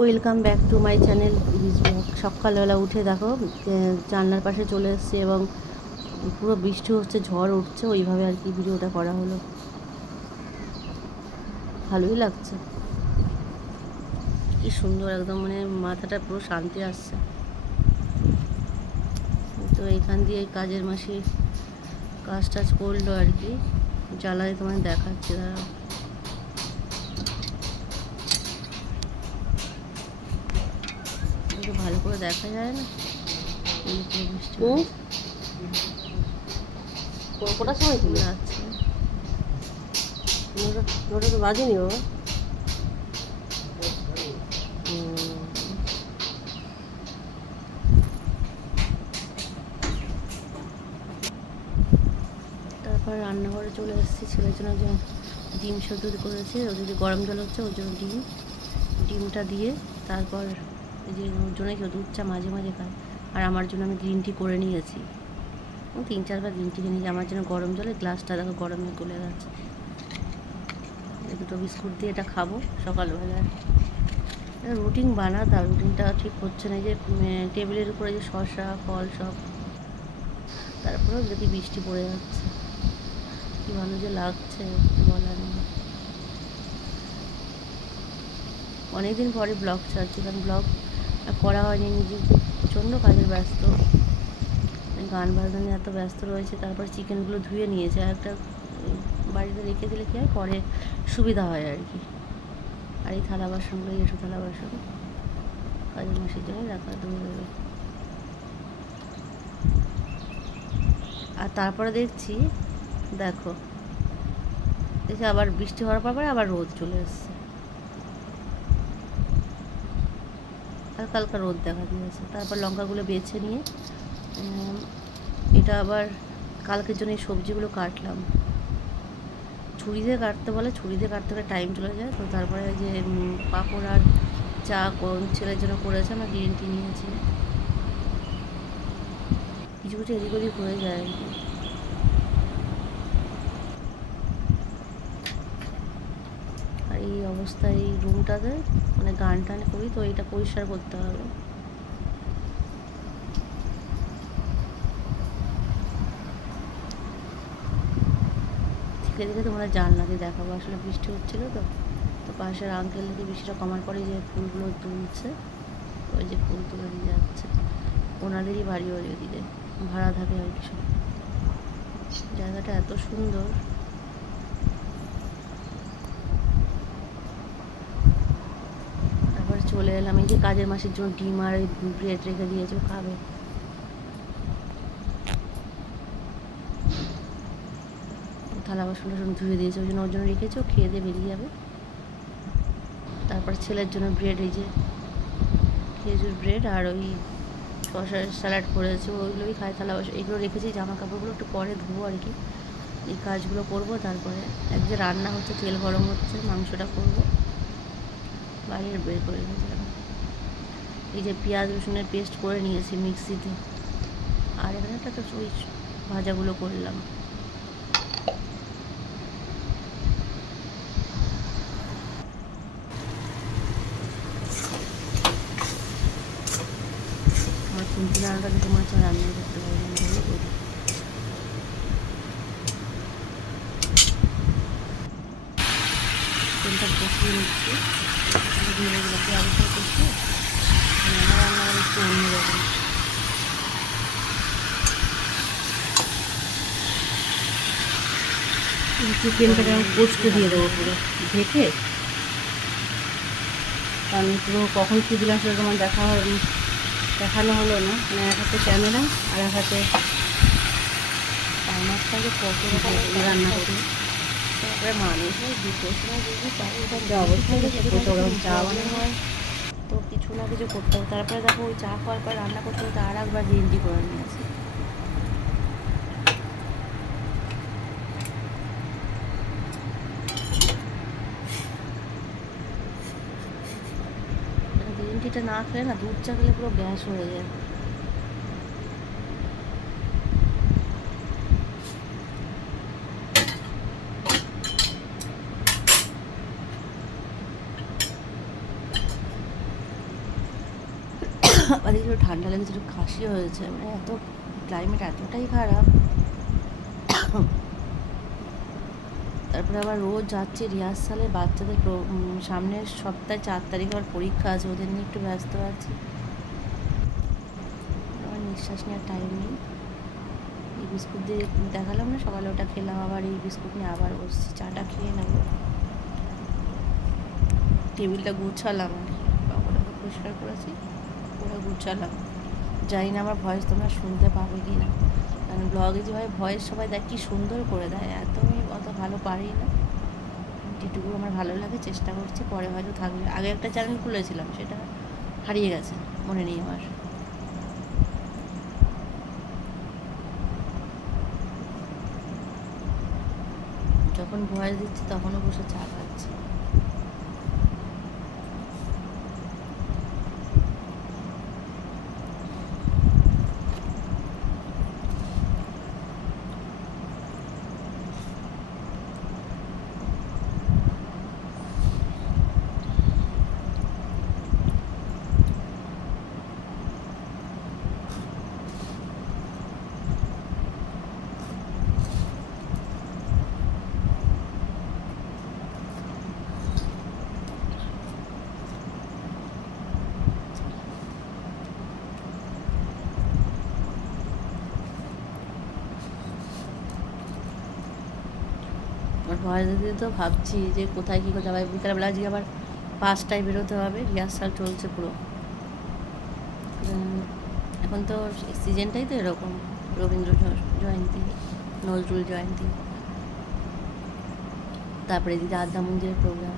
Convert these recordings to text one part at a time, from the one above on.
Welcome back to my channel Aries blog. সকালবেলা উঠে দেখো জানলার পাশে চলে এসছে এবং পুরো বৃষ্টি হচ্ছে, ঝড় উঠছে, ওইভাবে আর কি ভিডিওটা করা হলো। ভালোই লাগছে, কি সুন্দর, একদম মানে মাথাটা পুরো শান্তি আসছে। তো এখান দিয়ে কাজের মাসি কাজ টাজ করলো আর কি, জ্বালায় তোমায় দেখাচ্ছে। দাঁড়াও, ভালো করে দেখা যায় না, বৃষ্টি কটার সময় ছিল? আচ্ছা, ওটা তো বাজেনি বাবা। তারপর রান্নাঘরে চলে এসেছি। ছেলের জন্য যে ডিম সেদ্ধ করেছে, ও যদি গরম জল হচ্ছে ওর জন্য ডিমটা দিয়ে, তারপর যে ওর জন্য কেউ দুধ চা মাঝে মাঝে খায়, আর আমার জন্য আমি গ্রিন টি করে নিয়েছি। 3-4 বার গ্রিন টি কিনে নিয়েছি। আমার জন্য গরম জলে গ্লাসটা দেখো গরমে গলে গেছে। দুটো বিস্কুট দিয়ে এটা খাবো সকালবেলায়। রুটিন বানাতাম, রুটিনটা ঠিক হচ্ছে না। যে টেবিলের উপরে যে শসা ফল সব, তারপরেও যদি বৃষ্টি পড়ে যাচ্ছে, কি ভালো যে লাগছে বলার নেই। অনেকদিন পরে ব্লগ ছাড়ছি, কারণ ব্লগ করা হয়নি, নিজে প্রচণ্ড কাজের ব্যস্ত, গান বাজনা নিয়ে এত ব্যস্ত রয়েছে। তারপর চিকেনগুলো ধুয়ে নিয়েছে, আর একটা বাড়িতে রেখে দিলে কি হয়, পরে সুবিধা হয় আর কি। আর এই থালা বাসনগুলো, এসব থালা বাসন কাজের মাসের জন্য রাখা ধুয়ে দেবে। আর তারপরে দেখছি, দেখো আবার বৃষ্টি হওয়ার পর আবার রোদ চলে এসছে, হালকা হালকা রোদ দেখা দিয়েছে। তারপর লঙ্কাগুলো বেছে নিয়ে এটা আবার কালকের জন্য এই সবজিগুলো কাটলাম। ছুরি দিয়ে কাটতে বলে, ছুরি দিয়ে কাটতে গেলে টাইম চলে যায়। তো তারপরে যে পাঁপড় আর চা ছেলের জন্য করেছে, আমরা গ্রিন টি নিয়েছি। কিছু কিছু এদিক ওদিক হয়ে যায় আর কি। আর এই অবস্থায় এই রুমটাতে মানে গান টান করি, তো এটা পরিষ্কার করতে হবে। দেখে তোমরা জানলা দিয়ে দেখাবো। আসলে বৃষ্টি হচ্ছিলো তো, তো পাশের আঙ্কেল দিকে বৃষ্টিটা কমার পরে যে ফুলগুলো তুলছে, ওই যে ফুল তুলে নিয়ে যাচ্ছে, ওনাদেরই বাড়ি ওই ওদিকে ভাড়া থাকে আর কিছু। জায়গাটা এত সুন্দর। তারপর চলে এলাম, এই যে কাজের মাসের জন্য ডিম আর ব্রেড রেখে দিয়েছে, খাবে। থালা বাসন টাসন ধুয়ে দিয়েছে, ওই জন্য ওর জন্য রেখেছে, ও খেয়ে দিয়ে বেরিয়ে যাবে। তারপর ছেলের জন্য ব্রেড, এই যে খেজুর ব্রেড আর ওই শসার স্যালাড করেছে, ওইগুলোই খায়। থালা বাসন এগুলো রেখেছি, জামা কাপড়গুলো একটু পরে ধুবো আর কি। এই কাজগুলো করবো, তারপরে এক যে রান্না হচ্ছে, তেল গরম হচ্ছে, মাংসটা করবো, বাইরের বের করে নিয়েছিলাম। এই যে পেঁয়াজ রসুনের পেস্ট করে নিয়েছি মিক্সিতে, আর এখানে একটা ওই ভাজাগুলো করলাম। আমার চিন্তি রান্নাটা দেখে মনে হচ্ছে রান্না করতে পারলাম, ভালো করি। তেলটা বসিয়ে নিচ্ছি, ধীরে আলোচনা করছি। আমার রান্না একটু অন্যরকম। চিকেনটাকে আমি পোস্টে দিয়ে দেবো পুরো ঢেকে, কারণ পুরো কখন কী দিলাম সেটা তোমার দেখানো হলো না। মানে এক হাতে ক্যামেরা আর এক হাতে টাইমারটাকে কত রান্না করি। তারপরে মানুষ হয় দুটোর সময় যদি চাই অবস্থায় চা বানানো হয়, তো কিছু না কিছু করতে হবে। তারপরে দেখো ওই চা খাওয়ার পর রান্না করতে করতে আর একবার গ্রিন টি করে নিয়েছি। গ্রিন টিটা না খেলে না, দুধ চা খেলে পুরো গ্যাস হয়ে যায়। আজকে একটু ঠান্ডা লেগেছে, একটু কাশি হয়েছে, মানে এত ক্লাইমেট এতটাই খারাপ। তারপরে আবার রোজ যাচ্ছি রিহার্সালে, বাচ্চাদের সামনের সপ্তাহে 4 তারিখে আবার পরীক্ষা আছে, ওদের নিয়ে একটু ব্যস্ত আছি। আমার নিঃশ্বাস নেওয়ার টাইম নেই। এই বিস্কুট দিয়ে দেখালাম না সকালে, ওটা খেলাম, আবার এই বিস্কুট নিয়ে আবার বসছি, চাটা খেয়ে নেবো। টেবিলটা গুছালাম আর কি, বাবাটাকে পরিষ্কার করেছি, ওরা গুছালাম। জানি না আমার ভয়েস তোমরা শুনতে পাবে কি না, কারণ ব্লগে যেভাবে ভয়েস সবাই দেখ কি সুন্দর করে দেয়, এত আমি অত ভালো পারি না, যেটুকু আমার ভালো লাগে চেষ্টা করছি, পরে হয়তো থাকবে। আগে একটা চ্যানেল খুলেছিলাম, সেটা হারিয়ে গেছে, মনে নেই আমার। যখন ভয়েস দিচ্ছি তখনও বসে চা খাচ্ছি। আমার ভয়েস দিতে তো ভাবছি যে কোথায় কী করতে হবে। বিকালবেলা আজকে আবার 5টায় বেরোতে হবে, রিহার্সাল চলছে পুরো। এখন তো সিজনটাই তো এরকম, রবীন্দ্র জয়ন্তী, নজরুল জয়ন্তী, তারপরে এদিকে আদ্যা মন্দিরের প্রোগ্রাম।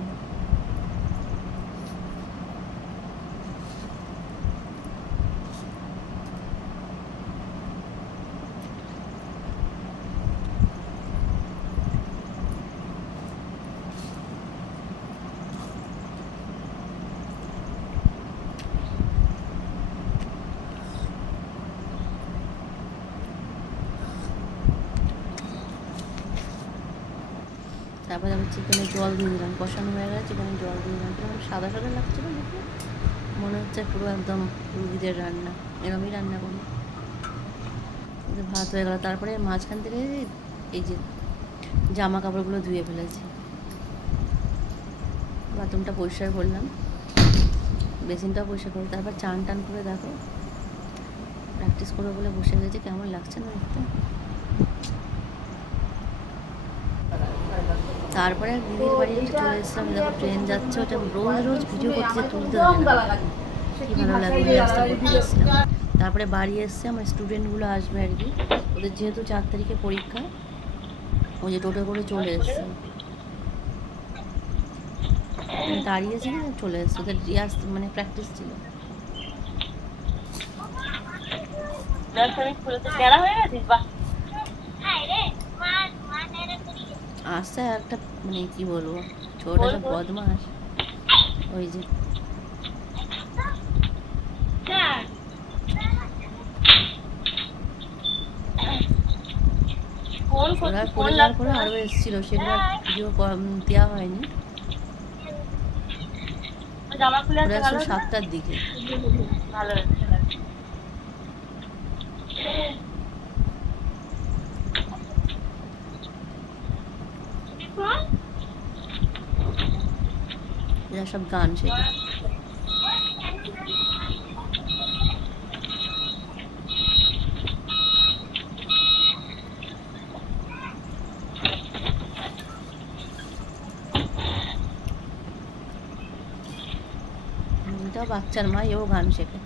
তারপরে আমি চিকেনে জল দিয়ে দিলাম, কষানো হয়ে গেছে, চিকেনে জল দিয়ে দিলাম, কিরকম সাদা সাদা লাগছিল দেখে, মনে হচ্ছে পুরো একদম রুগীদের রান্না, এরমই রান্না করি। ভাত হয়ে গেল, তারপরে মাঝখান থেকে এই যে জামা কাপড়গুলো ধুয়ে ফেলেছি, বাথরুমটা পরিষ্কার করলাম, বেসিনটাও পরিষ্কার করলাম, তারপর চান টান করে দেখো প্র্যাকটিস করবো বলে বসে গেছে, কেমন লাগছে না দেখতে। তারপরে দিদির বাড়ি চলে এসেছিলাম, দেখো ট্রেন যাচ্ছে, ওটা রোজ রোজ ভিডিও করতে তুলতে হবে না, কি ভালো লাগে রাস্তা করতে এসেছিলাম। তারপরে বাড়ি এসছে, আমার স্টুডেন্টগুলো আসবে আর কি, ওদের যেহেতু 4 তারিখে পরীক্ষা, ওই যে টোটো করে চলে এসছে, দাঁড়িয়েছি চলে এসছে, ওদের রিয়াজ মানে প্র্যাকটিস ছিল। আসছে একটা মানে কি বলবো, ছোট একটা বদমাস, ওই যে পরিবার করে আরো এসেছিল, সেগুলো ভিডিও দেওয়া হয়নি, 7টার দিকে। এরা সব গান শেখে। এটাও বাচ্চার মা, এও গান শেখে।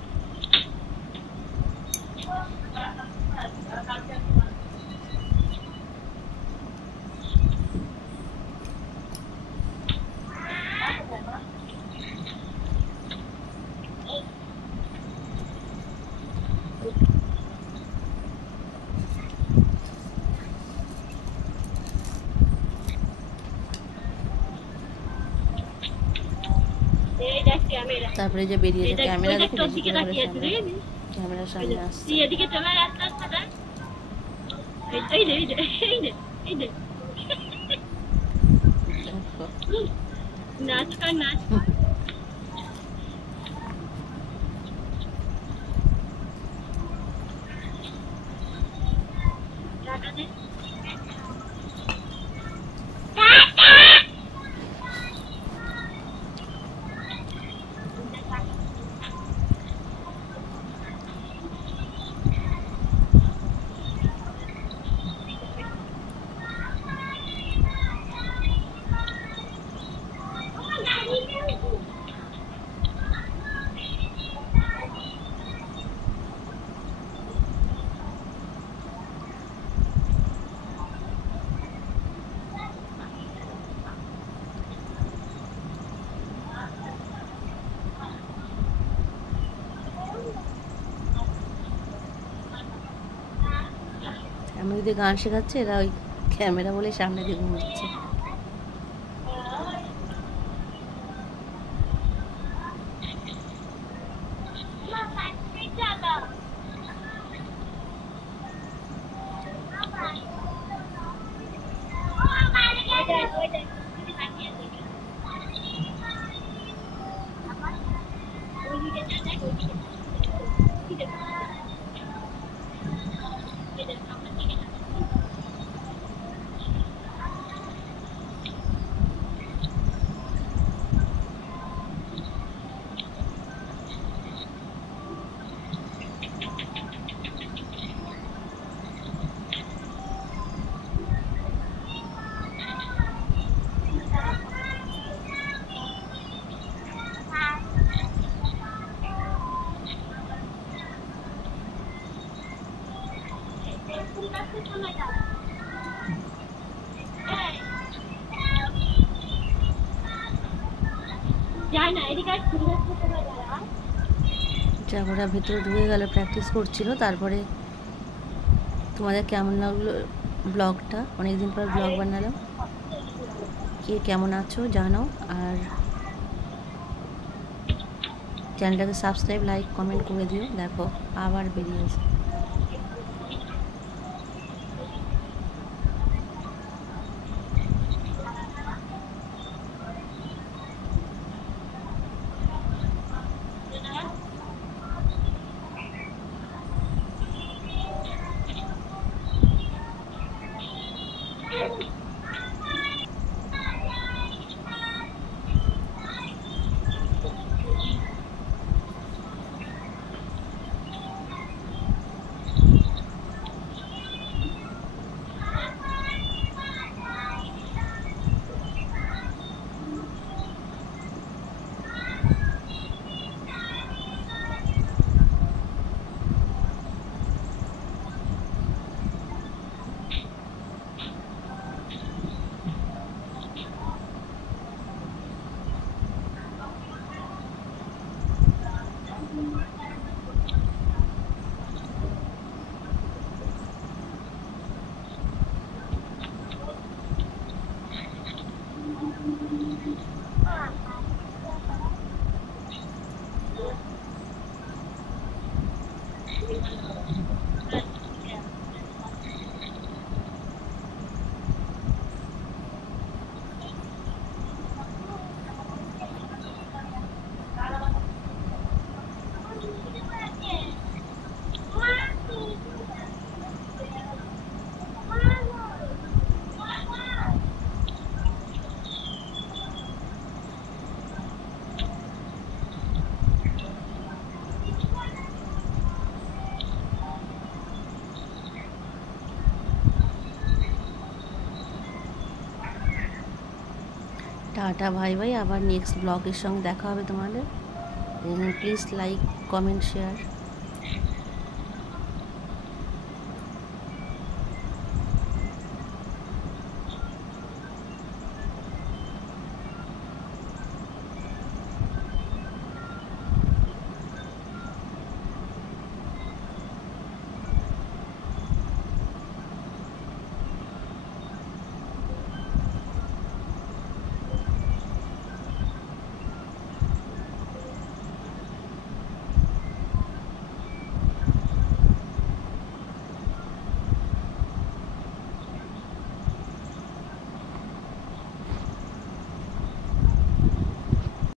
তারপরে যে বেরিয়েছে, ক্যামেরা দেখে বেশি করে ক্যামেরার সামনে আসছে। আমি যদি গান শেখাচ্ছি, এরা ওই ক্যামেরা বলে সামনে দিয়ে ঘুরছে। ওরা ভেতরে ঢুকে গেল, প্র্যাকটিস করছিল। তারপরে তোমাদের কেমন লাগলো ব্লগটা? অনেকদিন পর ব্লগ বানালাম। কে কেমন আছো জানো, আর চ্যানেলটাকে সাবস্ক্রাইব, লাইক, কমেন্ট করে দিও। দেখো আবার বেরিয়ে আসে। টাটা, ভাই ভাই। আবার নেক্সট ব্লগের সঙ্গে দেখা হবে তোমাদের। Please like, comment, share.